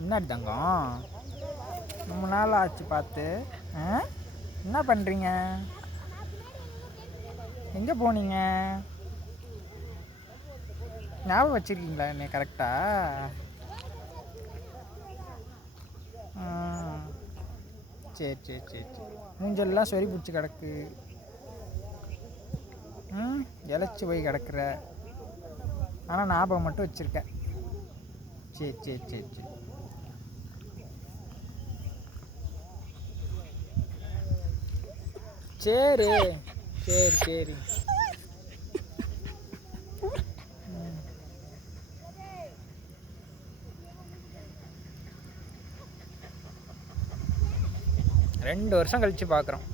முன்னாடி தங்கம்? ரொம்ப நாள் ஆச்சு பார்த்து. ஆ? என்ன பண்ணுறீங்க எங்கே போனீங்க? ஞாபகம் வச்சுருக்கீங்களா என்னை கரெக்டாக சரி சரி சரி சரி. மூஞ்செல்லாம் சொறி பிடிச்சி கிடக்கு. ம் இழைச்சி போய் கிடக்குற. ஆனால் ஞாபகம் மட்டும் வச்சுருக்கேன். சரி சரி சரி சரி. சரி. சரி சரி. ரெண்டு வருஷம் கழிச்சு பார்க்குறோம்